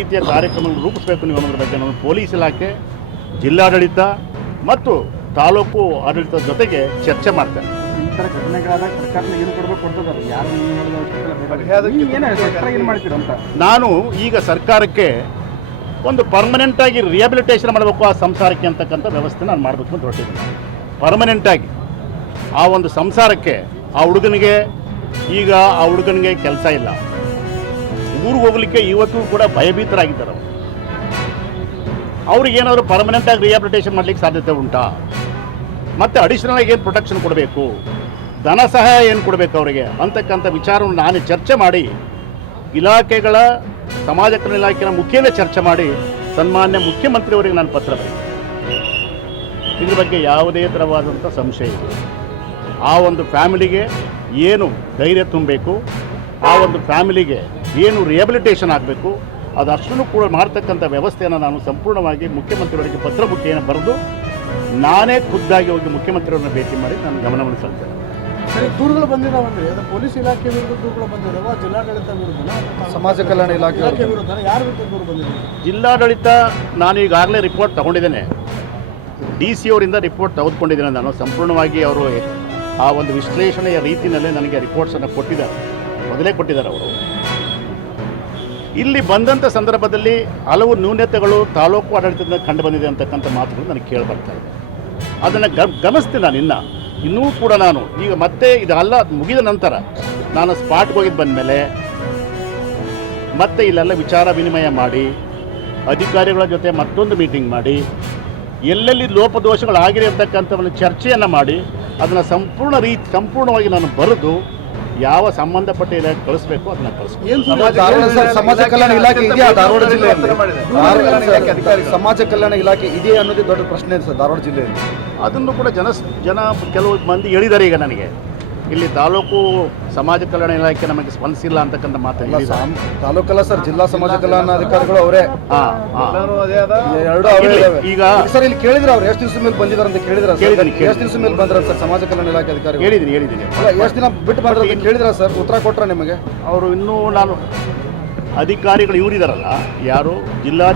ರೀತಿಯ ಕಾರ್ಯಕ್ರಮವನ್ನು ರೂಪಿಸಬೇಕು ನೀವು ಅನ್ನೋದ್ರ ಬಗ್ಗೆ ನಮ್ಮ ಪೊಲೀಸ್ ಇಲಾಖೆ, ಜಿಲ್ಲಾಡಳಿತ ಮತ್ತು ತಾಲೂಕು ಆಡಳಿತದ ಜೊತೆಗೆ ಚರ್ಚೆ ಮಾಡ್ತಾರೆ. ಈ ಥರ ಘಟನೆಗಳಾದಾಗ ಸರ್ಕಾರಕ್ಕೆ ಏನು ಕೊಡಬೇಕು ಕೊಡ್ತದಾರೆ, ಯಾರು ಏನು ಮಾಡ್ತೀರಂತ. ನಾನು ಈಗ ಸರ್ಕಾರಕ್ಕೆ ಒಂದು ಪರ್ಮನೆಂಟಾಗಿ ರಿಹ್ಯಾಬಿಲಿಟೇಷನ್ ಮಾಡಬೇಕು ಆ ಸಂಸಾರಕ್ಕೆ ಅಂತಕ್ಕಂಥ ವ್ಯವಸ್ಥೆ ನಾನು ಮಾಡಬೇಕು ಅಂತ ಹೊರಟಿದ್ದೀನಿ. ಪರ್ಮನೆಂಟಾಗಿ ಆ ಒಂದು ಸಂಸಾರಕ್ಕೆ ಆ ಹುಡುಗನಿಗೆ ಈಗ ಆ ಹುಡುಗನಿಗೆ ಕೆಲಸ ಇಲ್ಲ, ಊರಿಗೆ ಹೋಗ್ಲಿಕ್ಕೆ ಇವತ್ತು ಕೂಡ ಭಯಭೀತರಾಗಿದ್ದಾರೆ. ಅವ್ರಿಗೇನಾದರೂ ಪರ್ಮನೆಂಟಾಗಿ ರಿಹ್ಯಾಬಿಲಿಟೇಷನ್ ಮಾಡಲಿಕ್ಕೆ ಸಾಧ್ಯತೆ ಉಂಟಾ? ಮತ್ತು ಅಡಿಷನಲ್ ಆಗಿ ಏನು ಪ್ರೊಟೆಕ್ಷನ್ ಕೊಡಬೇಕು, ಧನ ಸಹಾಯ ಏನು ಕೊಡಬೇಕು ಅವರಿಗೆ ಅಂತಕ್ಕಂಥ ವಿಚಾರವನ್ನು ನಾನು ಚರ್ಚೆ ಮಾಡಿ ಇಲಾಖೆಗಳ ಸಮಾಜ ಕಲ್ಯಾಣ ಇಲಾಖೆಯ ಮುಖ್ಯನೇ ಚರ್ಚೆ ಮಾಡಿ ಸನ್ಮಾನ್ಯ ಮುಖ್ಯಮಂತ್ರಿಯವರಿಗೆ ನಾನು ಪತ್ರ ಬರೆದೆ. ಇದ್ರ ಬಗ್ಗೆ ಯಾವುದೇ ಥರವಾದಂಥ ಸಂಶಯ ಇಲ್ಲ. ಆ ಒಂದು ಫ್ಯಾಮಿಲಿಗೆ ಏನು ಧೈರ್ಯ ತುಂಬಬೇಕು, ಆ ಒಂದು ಫ್ಯಾಮಿಲಿಗೆ ಏನು ರಿಹ್ಯಾಬಿಲಿಟೇಷನ್ ಆಗಬೇಕು, ಅದಷ್ಟನ್ನು ಕೂಡ ಮಾಡ್ತಕ್ಕಂಥ ವ್ಯವಸ್ಥೆಯನ್ನು ನಾನು ಸಂಪೂರ್ಣವಾಗಿ ಮುಖ್ಯಮಂತ್ರಿಯವರಿಗೆ ಪತ್ರ ಮುಖೇನ ಬರೆದು ನಾನೇ ಖುದ್ದಾಗಿ ಹೋಗಿ ಮುಖ್ಯಮಂತ್ರಿಯವರನ್ನ ಭೇಟಿ ಮಾಡಿ ನಾನು ಗಮನವನ್ನು ಸೆಳೆತೇನೆ. ಸರಿ, ದೂರುಗಳು ಬಂದಿದ್ದಾವಂದ್ರೆ ಅದು ಪೊಲೀಸ್ ಇಲಾಖೆ ವಿರುದ್ಧ ದೂರುಗಳು ಬಂದಿದ್ದಾವೆ, ಜಿಲ್ಲಾಡಳಿತ ವಿರುದ್ಧ, ಸಮಾಜ ಕಲ್ಯಾಣ ಇಲಾಖೆ ವಿರುದ್ಧ ಯಾರ ವಿರುದ್ಧ ದೂರು ಬಂದಿದೆ? ಜಿಲ್ಲಾಡಳಿತ ನಾನು ಈಗಾಗಲೇ ರಿಪೋರ್ಟ್ ತಗೊಂಡಿದ್ದೇನೆ. DC ಅವರಿಂದ ರಿಪೋರ್ಟ್ ತೆಗೆದುಕೊಂಡಿದ್ದೇನೆ. ನಾನು ಸಂಪೂರ್ಣವಾಗಿ ಅವರು ಆ ಒಂದು ವಿಶ್ಲೇಷಣೆಯ ರೀತಿಯಲ್ಲೇ ನನಗೆ ರಿಪೋರ್ಟ್ಸನ್ನು ಕೊಟ್ಟಿದ್ದಾರೆ, ಮೊದಲೇ ಕೊಟ್ಟಿದ್ದಾರೆ ಅವರು. ಇಲ್ಲಿ ಬಂದಂಥ ಸಂದರ್ಭದಲ್ಲಿ ಹಲವು ನ್ಯೂನತೆಗಳು ತಾಲೂಕು ಆಡಳಿತದಿಂದ ಕಂಡು ಬಂದಿದೆ ಅಂತಕ್ಕಂಥ ಮಾತುಗಳು ನನಗೆ ಕೇಳಿ ಬರ್ತಾ ಇದೆ. ಅದನ್ನು ಗಮನಿಸ್ತೀನಿ. ನಾನು ಇನ್ನೂ ಕೂಡ ನಾನು ಈಗ ಮತ್ತೆ ಇದೆಲ್ಲ ಮುಗಿದ ನಂತರ ನಾನು ಸ್ಪಾಟ್ಗೆ ಹೋಗಿದ್ದು ಬಂದ ಮೇಲೆ ಮತ್ತೆ ಇಲ್ಲೆಲ್ಲ ವಿಚಾರ ವಿನಿಮಯ ಮಾಡಿ ಅಧಿಕಾರಿಗಳ ಜೊತೆ ಮತ್ತೊಂದು ಮೀಟಿಂಗ್ ಮಾಡಿ ಎಲ್ಲೆಲ್ಲಿ ಲೋಪದೋಷಗಳಾಗಿದೆ ಅಂತಕ್ಕಂಥ ಒಂದು ಚರ್ಚೆಯನ್ನು ಮಾಡಿ ಅದನ್ನು ಸಂಪೂರ್ಣವಾಗಿ ನಾನು ಬರೆದು ಯಾವ ಸಂಬಂಧಪಟ್ಟ ಇಲಾಖೆ ಕಳಿಸ್ಬೇಕು ಅದನ್ನ ಕಳಿಸ್ಬೇಕು. ಸಮಾಜ ಕಲ್ಯಾಣ ಇಲಾಖೆ ಇದೆಯಾ ಧಾರವಾಡ ಜಿಲ್ಲೆಯಲ್ಲಿ? ಸಮಾಜ ಕಲ್ಯಾಣ ಇಲಾಖೆ ಇದೆಯಾ ಅನ್ನೋದೇ ದೊಡ್ಡ ಪ್ರಶ್ನೆ ಇದೆ ಸರ್ ಧಾರವಾಡ ಜಿಲ್ಲೆಯಲ್ಲಿ. ಅದನ್ನು ಕೂಡ ಜನ ಕೆಲವು ಮಂದಿ ಹೇಳಿದ್ದಾರೆ. ಈಗ ನನಗೆ ಇಲ್ಲಿ ತಾಲೂಕು ಸಮಾಜ ಕಲ್ಯಾಣ ಇಲಾಖೆ ನಮಗೆ ಸ್ಪಂದಿಸಿಲ್ಲ ಅಂತಕ್ಕಂಥ ಮಾತು ತಾಲೂಕಲ್ಲ ಸರ್, ಜಿಲ್ಲಾ ಸಮಾಜ ಕಲ್ಯಾಣ ಅಧಿಕಾರಿಗಳು ಅವರೇ ಎರಡು ಈಗ ಸರ್ ಇಲ್ಲಿ ಕೇಳಿದ್ರೆ ಅವ್ರು ಎಷ್ಟು ದಿವಸ ಮೇಲೆ ಬಂದಿದ್ದಾರೆ ಅಂತ ಕೇಳಿದ್ರೆ ಎಷ್ಟು ದಿವಸ ಮೇಲೆ ಬಂದ್ರ ಸರ್ ಸಮಾಜ ಕಲ್ಯಾಣ ಇಲಾಖೆ ಅಧಿಕಾರಿ? ಹೇಳಿದ್ದೀನಿ. ಎಷ್ಟು ದಿನ ಬಿಟ್ಟು ಬಂದ್ರೆ ಕೇಳಿದ್ರ ಸರ್? ಉತ್ತರ ಕೊಟ್ರ ನಿಮಗೆ? ಅವರು ಇನ್ನೂ ನಾನು ಅಧಿಕಾರಿಗಳು ಇವರಿದಾರಲ್ಲ, ಯಾರು ಜಿಲ್ಲಾ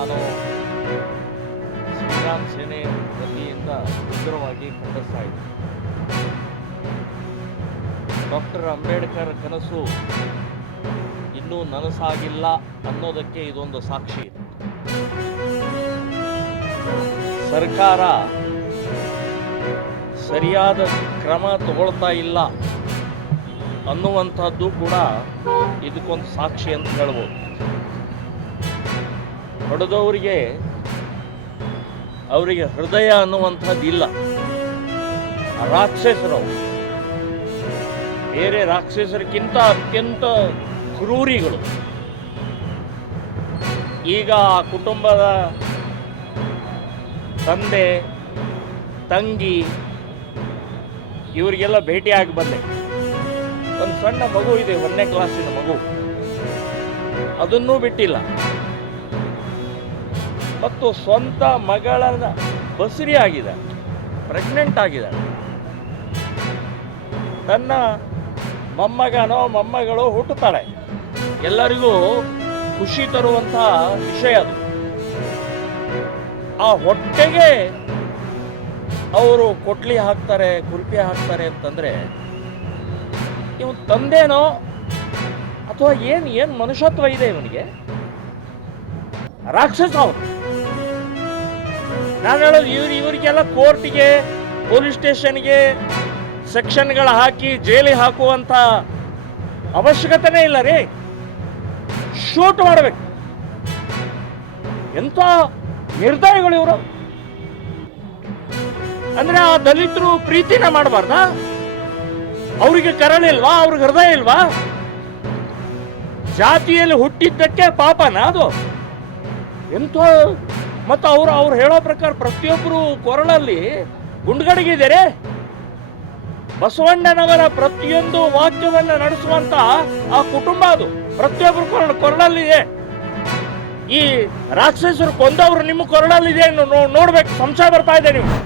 ನಾನು ಶ್ರೀರಾಮ್ ಸೇನೆ ವತಿಯಿಂದ ಉಗ್ರವಾಗಿ ಖಂಡಿಸ್ತಾ ಇದ್ದೀನಿ. ಡಾಕ್ಟರ್ ಅಂಬೇಡ್ಕರ್ ಕನಸು ಇನ್ನೂ ನನಸಾಗಿಲ್ಲ ಅನ್ನೋದಕ್ಕೆ ಇದೊಂದು ಸಾಕ್ಷಿ ಇದೆ. ಸರ್ಕಾರ ಸರಿಯಾದ ಕ್ರಮ ತಗೊಳ್ತಾ ಇಲ್ಲ ಅನ್ನುವಂಥದ್ದು ಕೂಡ ಇದಕ್ಕೊಂದು ಸಾಕ್ಷಿ ಅಂತ ಹೇಳ್ಬೋದು. ಹೊಡೆದವರಿಗೆ ಅವರಿಗೆ ಹೃದಯ ಅನ್ನುವಂಥದ್ದು ಇಲ್ಲ. ರಾಕ್ಷಸರು ಬೇರೆ ರಾಕ್ಷಸರಿಗಿಂತ ಅತ್ಯಂತ ಕ್ರೂರಿಗಳು. ಈಗ ಆ ಕುಟುಂಬದ ತಂದೆ ತಂಗಿ ಇವರಿಗೆಲ್ಲ ಭೇಟಿಯಾಗಿ ಬಂದೆ. ಒಂದು ಸಣ್ಣ ಮಗು ಇದೆ, 1ನೇ ಕ್ಲಾಸಿನ ಮಗು, ಅದನ್ನೂ ಬಿಟ್ಟಿಲ್ಲ. ಮತ್ತು ಸ್ವಂತ ಮಗಳ ಬಸುರಿ ಆಗಿದ್ದಾರೆ, ಪ್ರೆಗ್ನೆಂಟ್ ಆಗಿದ್ದಾರೆ. ತನ್ನ ಮೊಮ್ಮಗನೋ ಮೊಮ್ಮಗಳು ಹುಟ್ಟುತ್ತಾಳೆ. ಎಲ್ಲರಿಗೂ ಖುಷಿ ತರುವಂಥ ವಿಷಯ ಅದು. ಆ ಹೊಟ್ಟೆಗೆ ಅವರು ಕೊಟ್ಲಿ ಹಾಕ್ತಾರೆ, ಕುರ್ಪಿ ಹಾಕ್ತಾರೆ ಅಂತಂದರೆ ಇವು ತಂದೆನೋ ಅಥವಾ ಏನು ಮನುಷ್ಯತ್ವ ಇದೆ ಇವನಿಗೆ? ರಾಕ್ಷಸ ಅವರು. ನಾನು ಹೇಳೋದು ಇವರಿಗೆಲ್ಲ ಕೋರ್ಟಿಗೆ, ಪೊಲೀಸ್ ಸ್ಟೇಷನ್ಗೆ ಸೆಕ್ಷನ್ಗಳು ಹಾಕಿ ಜೈಲಿಗೆ ಹಾಕುವಂಥ ಅವಶ್ಯಕತೆನೇ ಇಲ್ಲ ರೀ. ಶೂಟ್ ಮಾಡಬೇಕು. ಎಂಥ ನಿರ್ದಯಗಳು ಇವರು. ಅಂದ್ರೆ ಆ ದಲಿತರು ಪ್ರೀತಿನ ಮಾಡಬಾರ್ದ? ಅವರಿಗೆ ಕರಳಿಲ್ವಾ? ಅವ್ರಿಗೆ ಹೃದಯ ಇಲ್ವಾ? ಜಾತಿಯಲ್ಲಿ ಹುಟ್ಟಿದ್ದಕ್ಕೆ ಪಾಪನ ಅದು? ಎಂಥ ಮತ್ತು ಅವ್ರು ಹೇಳೋ ಪ್ರಕಾರ ಪ್ರತಿಯೊಬ್ಬರು ಕೊರಳಲ್ಲಿ ಗುಂಡ್ಗಡಿಗಿದ್ದಾರೆ. ಬಸವಣ್ಣನವರ ಪ್ರತಿಯೊಂದು ವಾಕ್ಯವನ್ನು ನಡೆಸುವಂತ ಆ ಕುಟುಂಬ ಅದು ಪ್ರತಿಯೊಬ್ಬರು ಕೊರಳಲ್ಲಿದೆ. ಈ ರಾಕ್ಷಸರು ಕೊಂದವರು ನಿಮ್ಮ ಕೊರಳಲ್ಲಿದೆ ನೋಡ್ಬೇಕು, ಸಂಶಯ ಬರ್ತಾ ಇದೆ ನೀವು.